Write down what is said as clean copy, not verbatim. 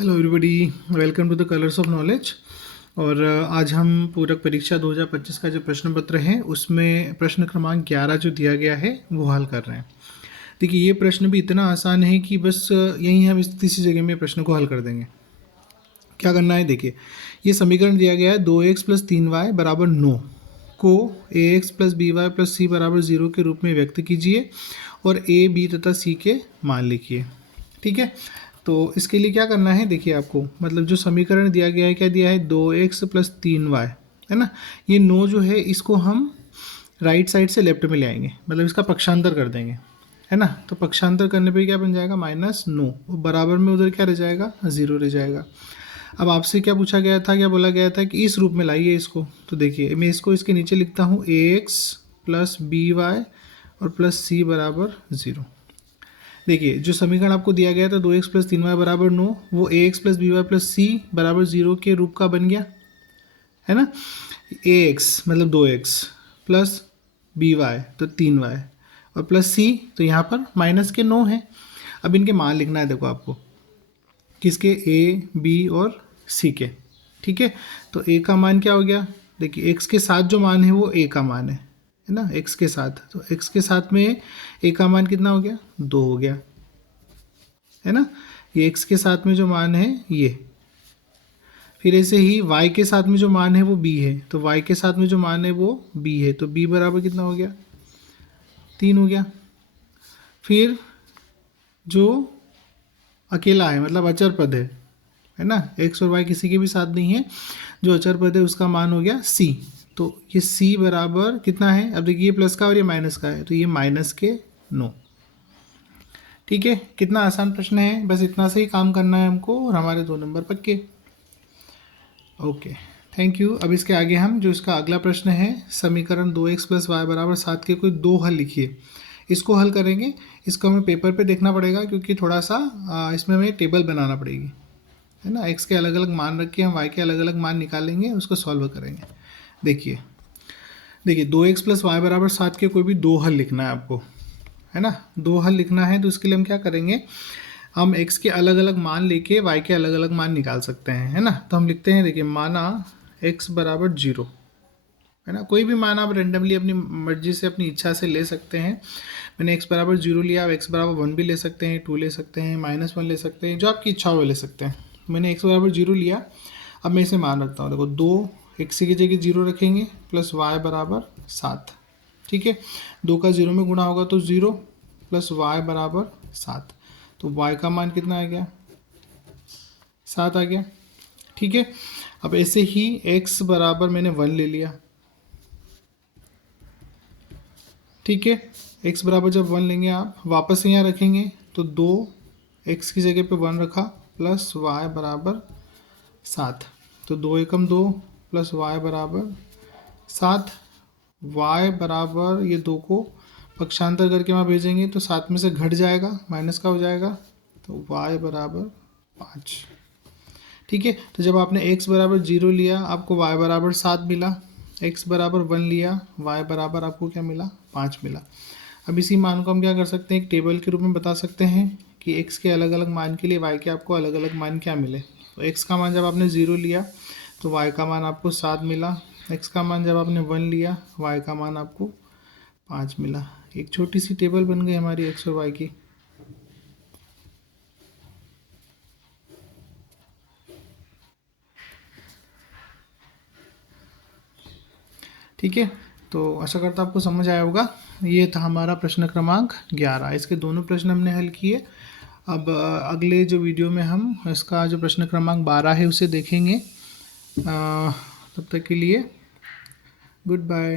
Hello everybody, welcome to the colours of knowledge. और आज हम पूरक परीक्षा 2025 का जो प्रश्न पत्र है उसमें प्रश्न क्रमांक 11 जो दिया गया है वो हल कर रहे हैं। देखिए, ये प्रश्न भी इतना आसान है कि बस यहीं हम इस तीसरी जगह में प्रश्न को हल कर देंगे। क्या करना है, देखिए ये समीकरण दिया गया है 2x + 3y = 9 को ax + by + c = 0 के रूप में व्यक्त कीजिए और a, b तथा c के मान लिखिए। ठीक है, तो इसके लिए क्या करना है, देखिए आपको मतलब जो समीकरण दिया गया है, क्या दिया है 2x + 3y, है ना। ये 9 जो है इसको हम राइट साइड से लेफ्ट में ले आएंगे, मतलब इसका पक्षांतर कर देंगे, है ना। तो पक्षांतर करने पे क्या बन जाएगा -9, बराबर में उधर क्या रह जाएगा 0 रह जाएगा। अब आपसे क्या पूछा गया था, क्या बोला गया था कि इस रूप में लाइए इसको। तो देखिए मैं इसको इसके नीचे लिखता हूँ ax + by और +c = 0। देखिए जो समीकरण आपको दिया गया था 2x + 3y = 9, वो ax + by + c = 0 के रूप का बन गया, है ना। ax मतलब 2x + by तो 3y और +c तो यहाँ पर माइनस के 9 है। अब इनके मान लिखना है, देखो आपको किसके, a, b और c के। ठीक है, तो a का मान क्या हो गया, देखिए x के साथ जो मान है वो a का मान है ना, x के साथ। तो x के साथ में a का मान कितना हो गया, 2 हो गया, है ना। ये x के साथ में जो मान है ये। फिर ऐसे ही y के साथ में जो मान है वो b है, तो y के साथ में जो मान है वो b है, तो b बराबर कितना हो गया, 3 हो गया। फिर जो अकेला है मतलब अचर पद है ना, x और y किसी के भी साथ नहीं है, जो अचर पद है उसका मान हो गया c। तो ये c बराबर कितना है, अब देखिए ये प्लस का और ये माइनस का है, तो ये -9। ठीक है, कितना आसान प्रश्न है, बस इतना से ही काम करना है हमको और हमारे 2 नंबर पक्के। Okay, thank you. अब इसके आगे हम जो इसका अगला प्रश्न है, समीकरण 2x + y = 7 के कोई 2 हल लिखिए, इसको हल करेंगे। इसको हमें पेपर पे देखना पड़ेगा क्योंकि थोड़ा सा इसमें हमें टेबल बनाना पड़ेगी, है ना। x के अलग अलग मान रख के हम y के अलग अलग मान निकालेंगे, उसको सॉल्व करेंगे। देखिए 2x + y = 7 के कोई भी 2 हल लिखना है आपको, है ना। 2 हल लिखना है तो इसके लिए हम क्या करेंगे, हम x के अलग अलग मान लेके y के अलग अलग मान निकाल सकते हैं, है ना। तो हम लिखते हैं, देखिए माना x = 0, है ना। कोई भी मान आप रेंडमली अपनी मर्जी से अपनी इच्छा से ले सकते हैं। मैंने x = 0 लिया, अब x = 1 भी ले सकते हैं, 2 ले सकते हैं, -1 ले सकते हैं, जो आपकी इच्छा हो ले सकते हैं। मैंने x = 0 लिया, अब मैं इसे मान रखता हूँ। देखो 2 x की जगह 0 रखेंगे + y = 7। ठीक है, 2 का 0 में गुणा होगा तो 0 + y = 7, तो y का मान कितना आ गया, 7 आ गया। ठीक है, अब ऐसे ही x बराबर मैंने 1 ले लिया। ठीक है, x बराबर जब 1 लेंगे आप वापस यहाँ रखेंगे तो 2 x की जगह पे 1 रखा + y = 7, तो 2 एकम 2 + y = 7। y बराबर ये 2 को पक्षांतर करके वहाँ भेजेंगे तो 7 में से घट जाएगा, माइनस का हो जाएगा, तो y = 5। ठीक है, तो जब आपने x = 0 लिया आपको y = 7 मिला, x = 1 लिया y बराबर आपको क्या मिला, 5 मिला। अब इसी मान को हम क्या कर सकते हैं, एक टेबल के रूप में बता सकते हैं कि x के अलग अलग मान के लिए y के आपको अलग अलग मान क्या मिले। तो x का मान जब आपने 0 लिया तो y का मान आपको 7 मिला, x का मान जब आपने 1 लिया y का मान आपको 5 मिला। एक छोटी सी टेबल बन गई हमारी x और y की। ठीक है, तो आशा करता आपको समझ आया होगा। ये था हमारा प्रश्न क्रमांक 11, इसके दोनों प्रश्न हमने हल किए। अब अगले जो वीडियो में हम इसका जो प्रश्न क्रमांक 12 है उसे देखेंगे। तब तक के लिए गुड बाय।